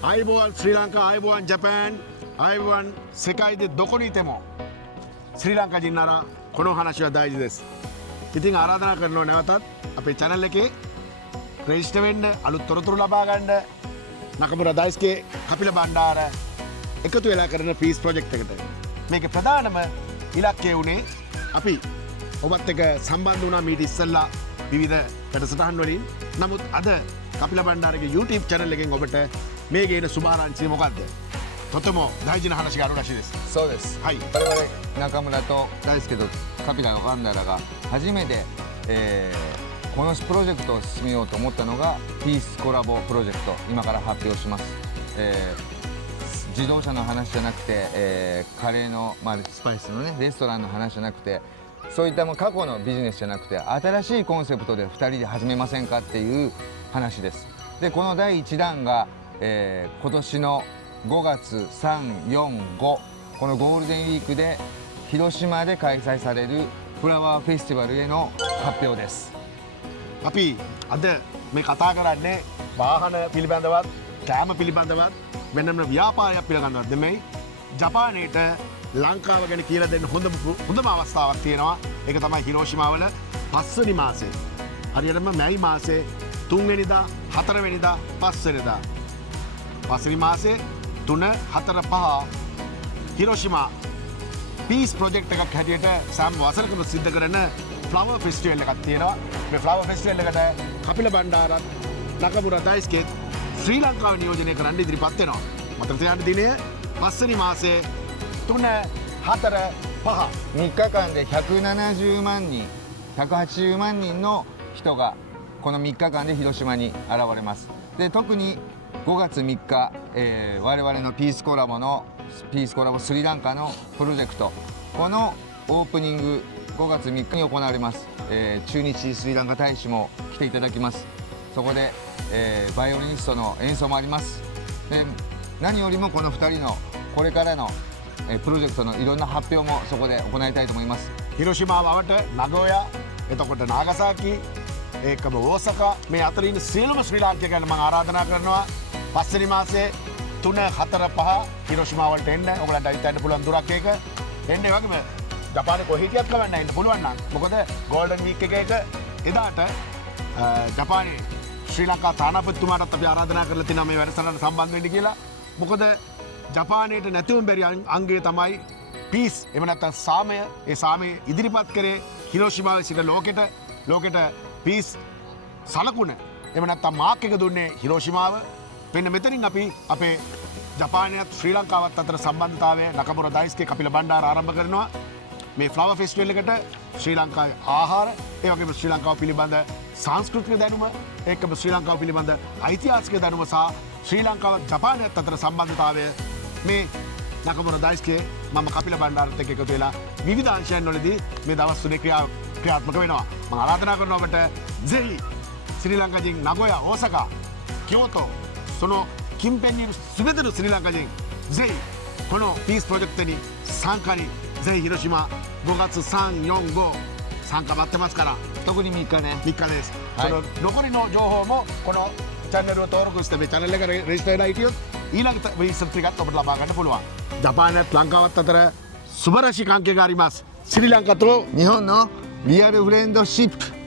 Ayubowan Sri Lanka Ayubowan Japan Ayubowan सेकाई दे दोकोनीतेमो श्रीलंका जिन्नारा कोनो हानाशी वा दाइजी देसु. ඉතින් ආරාධනා කරනවා නැවතත් අපේ channel එකේ රෙජිස්ටර් වෙන්න අලුත් තොරතුරු ලබා ගන්න නකමුරා දායිස්ගේ කපිල බණ්ඩාර එකතු වෙලා කරන පීස් ප්‍රොජෙක්ට් එකට. මේකේ ප්‍රධානම ඉලක්කය උනේ අපි ඔබත් එක්ක සම්බන්ධ වුණා මීට ඉස්සෙල්ලා විවිධ වැඩසටහන් වලින්. නමුත් අද කපිල බණ්ඩාරගේ YouTube channel එකෙන් ඔබට මේ ගේන සුභාරංචිය මොකද්ද? තොතමෝ දායිජින話があるらしいです。そうです。はい。我々中村と大輔とカピラのバンダラが初めて、このプロジェクトを進めようと思ったのがピースコラボプロジェクト、今から発表します。自動車の話じゃなくて、カレーの、スパイスのねレストランの話じゃなくて、そういったもう過去のビジネスじゃなくて新しいコンセプトで2人で始めませんかっていう話です。でこの第1弾が、今年の5月3、4、5このゴールデンウィークで広島で開催されるフラワーフェスティバルへの発表です。අපි අද මේ කතා කරන්නේ වාහන පිළිබඳවත් කෑම පිළිබඳවත් වෙනම ව්‍යාපාරයක් පිළිබඳවත් නෙමෙයි. ජපානයේට ලංකාව ගැන කියලා දෙන්න හොඳම අවස්ථාවක් තියෙනවා. ඒක තමයි හිරෝෂිමාවල 5 වෙනි මාසේ. හරියටම මැයි මාසේ 3 වෙනිදා 4 වෙනිදා 5 වෙනිදා 5 වෙනි මාසේ 3, 4, 5 හිරෝෂිමා පීස් ප්‍රොජෙක්ට් එකක් හැටියට සෑම වසරකම සිද්ධ කරන ෆ්ලවර් ෆෙස්ටිවල් එකක් තියෙනවා. මේ ෆ්ලවර් ෆෙස්ටිවල් එකට කපිල බණ්ඩාරත් නකමුරා දායිස්කේත් ශ්‍රී ලංකාව නියෝජනය කරන්න ඉදිරිපත් වෙනවා. මතක තියාගන්න දිනය 5 වෙනි මාසේ 3, 4, 5 3日間で170万人180万人の人がこの3日間で広島に現れます。で特に5月3日、我々のピースコラボスリランカのプロジェクト、このオープニング5月3日に行われます。駐日スリランカ大使も来ていただきます。そこで、バイオリニストの演奏もあります。で何よりもこの2人のこれからの、プロジェクトのいろんな発表もそこで行いたいと思います。広島වට නගෝයා එතකොට නාගසාකි ඒකම ඕසකා මේ අතර ඉන්න සියලුම ශ්‍රී ලාංකිකයන් මම ආරාධනා කරනවා 5 වෙනි මාසේ 3, 4, 5 හිරෝෂිමා වලට එන්න. ඔයගලන්ට හිතන්න පුළුවන් දුරක් ඒක. එන්න ඒ වගේම ජපානයේ කොහේ හිටියත් කවන්න එන්න පුළුවන් නම්. මොකද ගෝල්ඩන් වීක් එකේක එදාට ජපානයේ ශ්‍රී ලංකා තානාපතිතුමාටත් අපි ආරාධනා කරලා තිනවා මේ වැඩසටහනට සම්බන්ධ වෙන්න කියලා. මොකද ජපානයට නැතිවම බැරි අංගය තමයි පීස්. එහෙම නැත්නම් සාමය. ඒ සාමය ඉදිරිපත් කරේ හිරෝෂිමාවේ සිට ලෝකෙට පීස් සලකුණ. එහෙම නැත්නම් මාක් එක දුන්නේ හිරෝෂිමාව. මෙන්න මෙතනින් අපි අපේ ජපානයත් ශ්‍රී ලංකාවත් අතර සම්බන්ධතාවය නකමුරා දායිස්ගේ කපිල බණ්ඩාර ආරම්භ කරනවා. මේ ෆ්ලවර් ෆෙස්ටිවල් එකට ශ්‍රී ලංකාවේ ආහාර, ඒ වගේම ශ්‍රී ලංකාව පිළිබඳ සංස්කෘතික දැනුම, ඒකම ශ්‍රී ලංකාව පිළිබඳ ඓතිහාසික දැනුම සහ ශ්‍රී ලංකාවත් ජපානයත් අතර සම්බන්ධතාවය මේ නකමුරා දායිස්ගේ මම කපිල බණ්ඩාරත් එක්ක එකතු වෙලා විවිධ අංශයන් වලදී මේ දවස් තුනේ ක්‍රියාත්මක වෙනවා. මම ආරාධනා කරනවා ඔබට ජෙයි ශ්‍රී ලංකාවෙන් නගෝයා, ඕසකා, කියෝතෝ その近辺にいる全てのスリランカ人ぜひこのピースプロジェクトに参加にぜひ広島5月3、4、5参加待ってますから。特に3日ね。3日です。はい、その残りの情報もこのチャンネルを登録してチャンネルඑක රෙජිස්ටර් වෙලා හිටියොත් ඊළඟ වෙයිසත් ටිකත් ඔබට ලබා ගන්න පුළුවන්. ජපානයත් ලංකාවත් අතර සුබරශී関係があります。スリランカと日本のリアルフレンドシップ